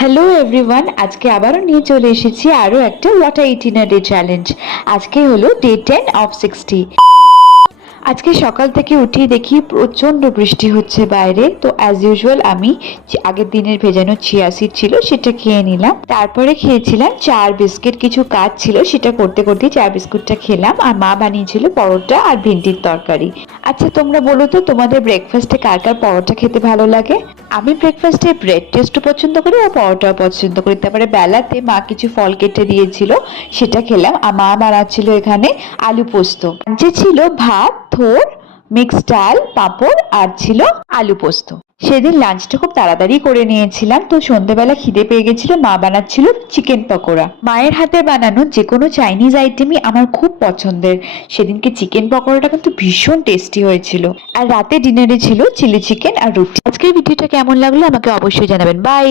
Hello everyone, আজকে আবারও নিয়ে চলে এসেছি আরও একটা ওয়াটার ইটিনারি চ্যালেঞ্জ। আজকে হলো ডে 10 অফ 60। আজকে সকাল থেকে উঠে দেখি প্রচণ্ড বৃষ্টি হচ্ছে বাইরে। তো অ্যাজ ইউজুয়াল আমি আগের দিনের ভেজানো চিয়া সিড ছিল সেটা খেয়ে নিলাম। তারপরে খেয়েছিলাম চার বিস্কিট, কিছু কাজ ছিল সেটা করতে করতে চার বিস্কুটটা খেলাম। আর মা বানিয়েছিল পরোটা আর ভিন্ডির তরকারি। আচ্ছা তোমরা বলো তো, তোমাদের ব্রেকফাস্টে কার কার পরোটা খেতে ভালো লাগে? আমি ব্রেকফাস্টে ব্রেড টোস্টও পছন্দ করি আর পরোটাও পছন্দ করি। তারপরে বেলাতে মা কিছু ফল কেটে দিয়েছিল, সেটা খেলাম। আর মা বানাচ্ছিল এখানে আলু পোস্ত। লাঞ্চে ছিল ভাত, থোর, মিক্সড ডাল, পাঁপড় আর ছিল আলু পোস্ত। সেদিন লাঞ্চটা খুব তাড়াতাড়ি করে নিয়েছিলাম। তো সন্ধ্যেবেলা খিদে পেয়ে গেছিল, মা বানাচ্ছিল চিকেন পকোড়া। মায়ের হাতে বানানো যে কোনো চাইনিজ আইটেমই আমার খুব পছন্দের। সেদিনকে চিকেন পকোড়াটা কিন্তু ভীষণ টেস্টি হয়েছিল। আর রাতে ডিনারে ছিল চিলি চিকেন আর রুটি। আজকের ভিডিওটা কেমন লাগলো আমাকে অবশ্যই জানাবেন। বাই।